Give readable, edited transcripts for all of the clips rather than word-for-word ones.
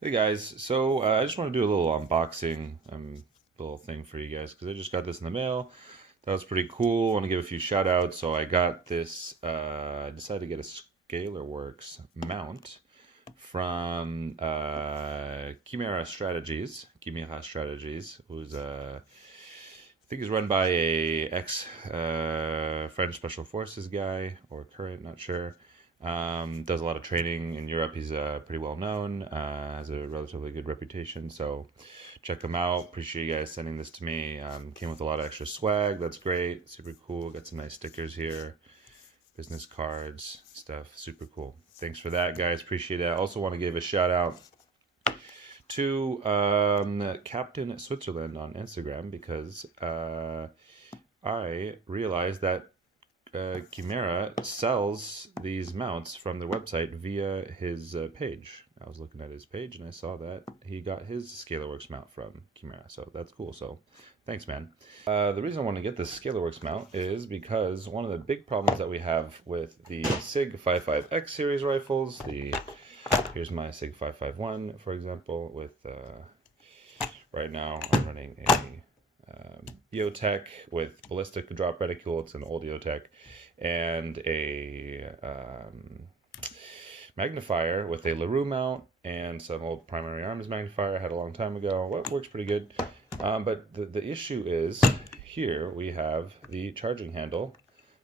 Hey guys, so I just want to do a little unboxing little thing for you guys because I just got this in the mail. That was pretty cool. I want to give a few shout outs. So I got this, I decided to get a Scalarworks mount from Chimera Strategies, who's I think he's run by a ex French Special Forces guy or current, not sure. Does a lot of training in Europe. He's pretty well known, has a relatively good reputation. So check him out. Appreciate you guys sending this to me. Came with a lot of extra swag. That's great. Super cool. Got some nice stickers here, business cards, stuff. Super cool. Thanks for that, guys. Appreciate it. I also want to give a shout out to Captain Switzerland on Instagram because I realized that Chimera sells these mounts from their website via his page. I was looking at his page and I saw that he got his Scalarworks mount from Chimera, so that's cool. So thanks, man. The reason I want to get this Scalarworks mount is because one of the big problems that we have with the SIG 55X series rifles, here's my SIG 551, for example, with right now I'm running a EOTech with ballistic drop reticule. It's an old EOTech, and a magnifier with a LaRue mount and some old primary arms magnifier I had a long time ago. What works pretty good, but the issue is here we have the charging handle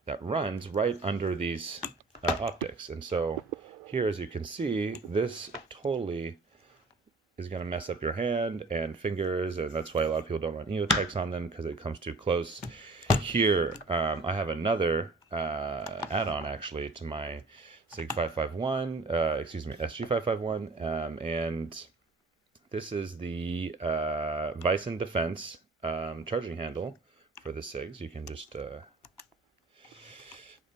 that runs right under these optics, and so here, as you can see, this totally is going to mess up your hand and fingers, and that's why a lot of people don't run EOTechs on them because it comes too close. Here, I have another add-on actually to my SIG 551, SG551, and this is the Bison Defense charging handle for the SIGs. You can just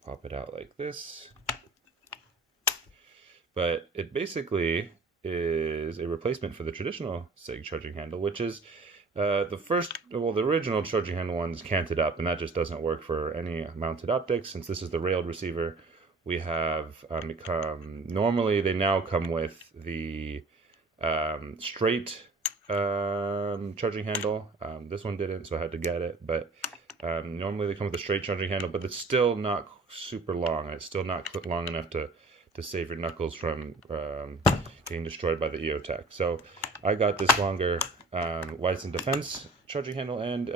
pop it out like this, but it basically is a replacement for the traditional SIG charging handle, which is the original charging handle one is canted up, and that just doesn't work for any mounted optics. Since this is the railed receiver, we have normally they now come with the straight charging handle. This one didn't, so I had to get it, but normally they come with a straight charging handle, but it's still not super long, and it's still not long enough to save your knuckles from getting destroyed by the EOTech. So I got this longer Bison Defense charging handle, and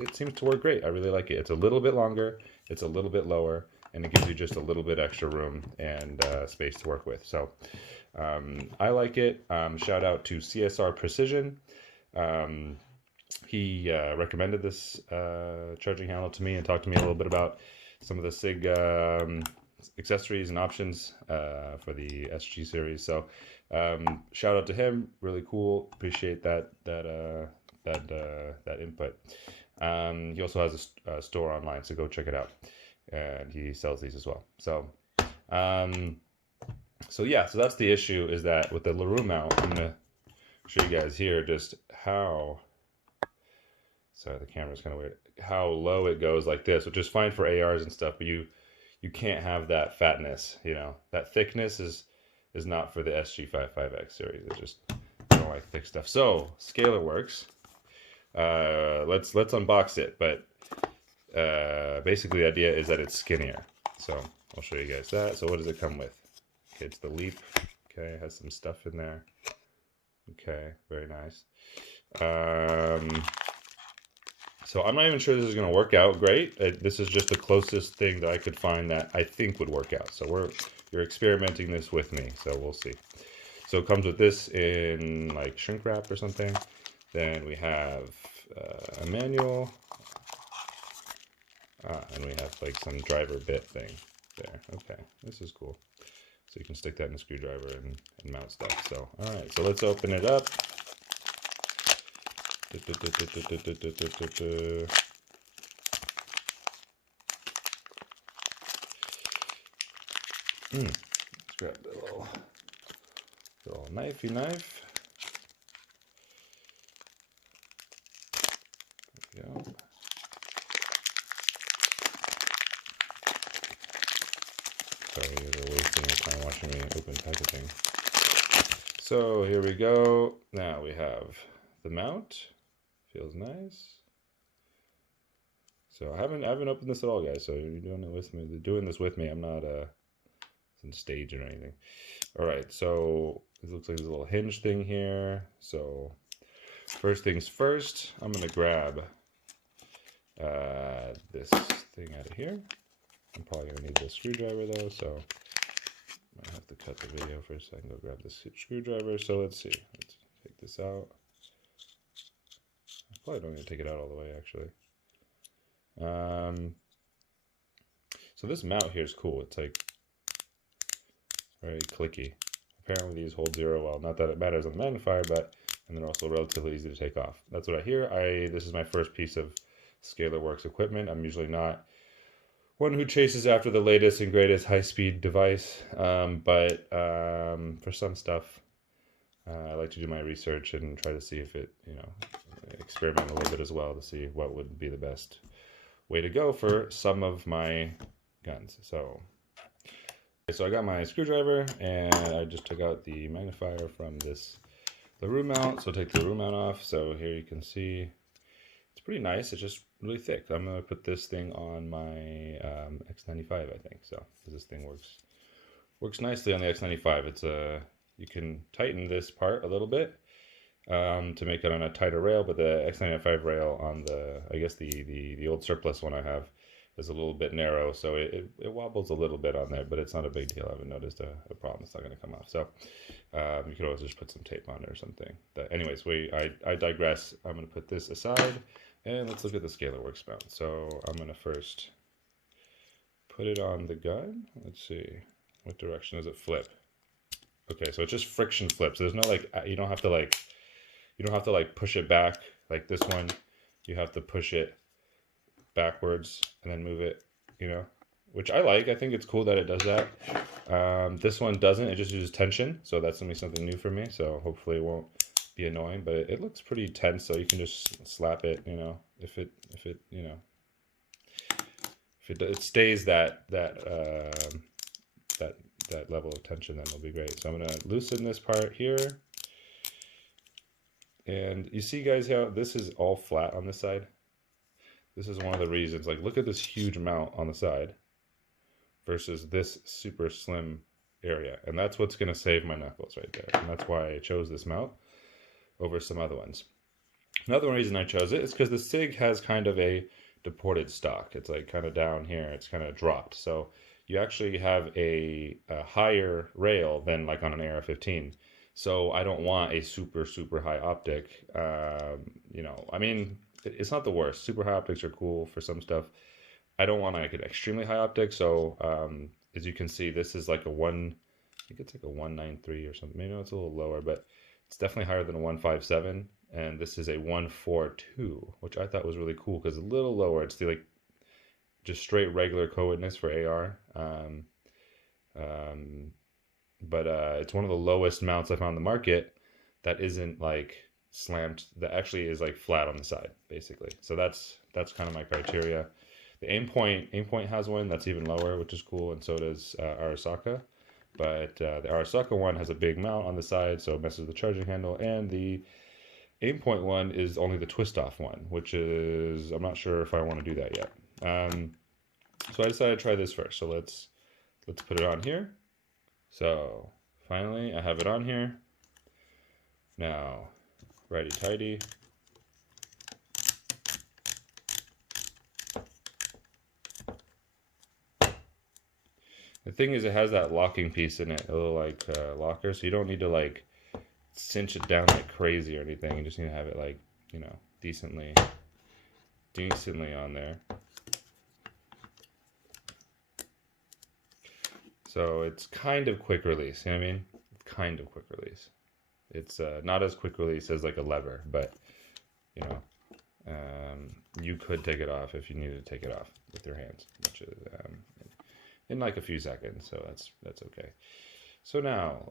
it seems to work great. I really like it. It's a little bit longer, it's a little bit lower, and it gives you just a little bit extra room and space to work with. So I like it. Shout out to CSR Precision. He recommended this charging handle to me and talked to me a little bit about some of the SIG accessories and options for the SG series. So shout out to him. Really cool. Appreciate that input. He also has a store online, so go check it out. And he sells these as well. So yeah, so that's the issue, is that with the LaRue mount, I'm gonna show you guys here just how, sorry, the camera's kind of weird, how low it goes like this, which is fine for ARs and stuff, but you can't have that fatness, you know, that thickness is not for the SG55X series. It's just, I don't like thick stuff. So Scalarworks, let's unbox it, but basically the idea is that it's skinnier. So I'll show you guys that. So what does it come with? Okay, it's the Leap. Okay, it has some stuff in there. Okay, very nice. So I'm not even sure this is going to work out great. This is just the closest thing that I could find that I think would work out. So you're experimenting this with me, so we'll see. So it comes with this in like shrink wrap or something. Then we have a manual, and we have like some driver bit thing there. Okay, this is cool. So you can stick that in a screwdriver and mount stuff. So all right, so let's open it up. Let's grab the little knifey knife. There we go. Sorry, you're wasting your time watching me open packaging. So here we go. Now we have the mount. Feels nice. So I haven't opened this at all, guys. So you're doing it with me. They're doing this with me. I'm not in stage or anything. All right. So it looks like there's a little hinge thing here. So first things first, I'm gonna grab this thing out of here. I'm probably gonna need this screwdriver though, so I have to cut the video first so I can go grab this screwdriver. So let's see. Let's take this out. I probably don't need to take it out all the way actually. So this mount here is cool. It's like very clicky. Apparently these hold 0 well. Not that it matters on the magnifier, but and they're also relatively easy to take off. That's what I hear. This is my first piece of Scalarworks equipment. I'm usually not one who chases after the latest and greatest high-speed device, but for some stuff, I like to do my research and try to see if it, experiment a little bit as well to see what would be the best way to go for some of my guns. So I got my screwdriver and I just took out the magnifier from the room mount. So take the room mount off. So here you can see it's pretty nice. It's just really thick. I'm gonna put this thing on my X95, I think. So this thing works nicely on the X95. It's you can tighten this part a little bit to make it on a tighter rail, but the X95 rail on I guess the old surplus one I have is a little bit narrow, so it wobbles a little bit on there, but it's not a big deal. I haven't noticed a problem. It's not going to come off. So you could always just put some tape on it or something. But anyways, I digress. I'm going to put this aside and let's look at the Scalarworks mount. So I'm going to first put it on the gun. Let's see, what direction does it flip? Okay, so it's just friction flips. There's no you don't have to push it back like this one. You have to push it backwards and then move it, which I like. I think it's cool that it does that. This one doesn't. It just uses tension, so that's gonna be something new for me. So hopefully it won't be annoying, but it looks pretty tense. So you can just slap it, if it stays that level of tension, then it'll be great. So I'm gonna loosen this part here. And you see, guys, how this is all flat on this side? This is one of the reasons. Like, look at this huge mount on the side versus this super slim area. And that's what's going to save my knuckles right there. And that's why I chose this mount over some other ones. Another reason I chose it is because the SIG has kind of a deported stock. It's like kind of down here. It's kind of dropped. So you actually have a higher rail than like on an AR-15. So I don't want a super, super high optic. I mean, it's not the worst. Super high optics are cool for some stuff. I don't want like an extremely high optic. So as you can see, this is like I think it's like a 193 or something. Maybe it's a little lower, but it's definitely higher than a 157. And this is a 142, which I thought was really cool because it's a little lower. It's the just straight regular co-witness for AR. But it's one of the lowest mounts I found on the market that isn't like slammed, that actually is like flat on the side basically. So that's kind of my criteria. The Aimpoint has one that's even lower, which is cool, and so does Arasaka. But the Arasaka one has a big mount on the side, so it messes with the charging handle, and the Aimpoint one is only the twist off one, which is, I'm not sure if I want to do that yet. So I decided to try this first. So let's put it on here. So finally I have it on here. Now, righty tighty. The thing is, it has that locking piece in it, a little like locker, so you don't need to like cinch it down like crazy or anything. You just need to have it like, decently on there. So it's kind of quick release, you know what I mean? It's kind of quick release. It's not as quick release as like a lever, but you could take it off if you needed to take it off with your hands, which is in like a few seconds. So that's okay. So now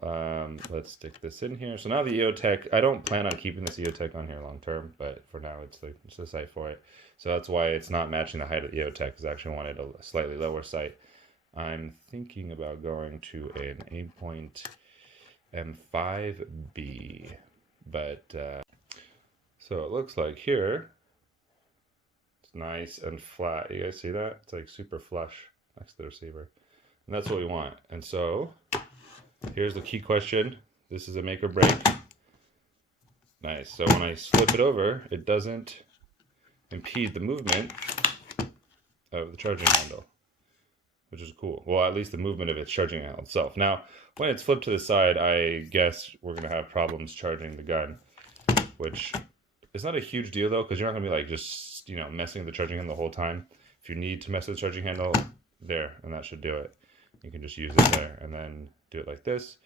let's stick this in here. So now the EOTech, I don't plan on keeping this EOTech on here long term, but for now it's the sight for it. So that's why it's not matching the height of the EOTech, because I actually wanted a slightly lower sight. I'm thinking about going to an Aimpoint M5B. But so it looks like here it's nice and flat. You guys see that? It's like super flush next to the receiver, and that's what we want. And so here's the key question. This is a make or break. Nice. So when I flip it over, it doesn't impede the movement of the charging handle, which is cool. Well, at least the movement of its charging handle itself. Now, when it's flipped to the side, I guess we're going to have problems charging the gun, which is not a huge deal though, because you're not going to be like just, you know, messing with the charging handle the whole time. If you need to mess with the charging handle, there, and that should do it. You can just use it there and then do it like this.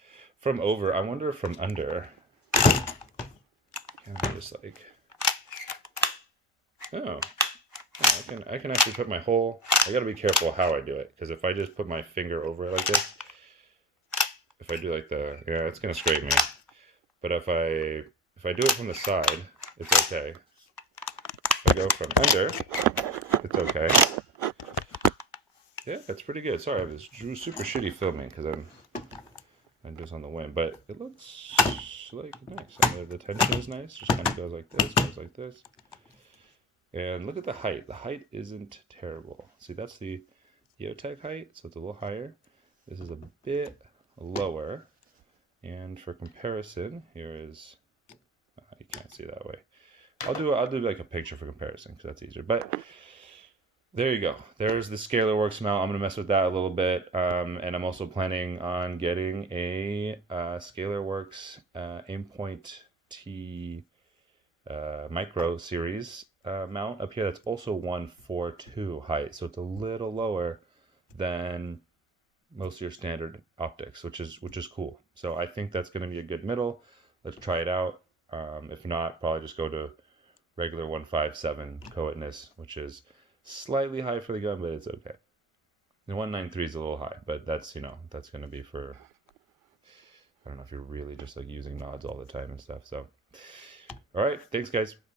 From over, I wonder if from under, can I just like, oh, I can actually put my whole, I gotta be careful how I do it, because if I just put my finger over it like this, if I do like yeah, it's gonna scrape me. But if I do it from the side, it's okay. If I go from under, it's okay. Yeah, that's pretty good. Sorry, I was super shitty filming because I'm just on the whim, but it looks like nice. And the tension is nice. Just kind of goes like this, And look at the height. The height isn't terrible. See, that's the EOTech height, so it's a little higher. This is a bit lower. And for comparison, here is, you can't see that way. I'll do like a picture for comparison because that's easier. But there you go. There's the Scalarworks mount. I'm going to mess with that a little bit. And I'm also planning on getting a Scalarworks Aimpoint T Micro series mount up here. That's also 142 height. So it's a little lower than most of your standard optics, which is cool. So I think that's going to be a good middle. Let's try it out. If not, probably just go to regular 157 co-witness, which is slightly high for the gun, but it's okay. The 193 is a little high, but that's, you know, that's going to be for, I don't know if you're really just like using nods all the time and stuff. So, all right, thanks guys.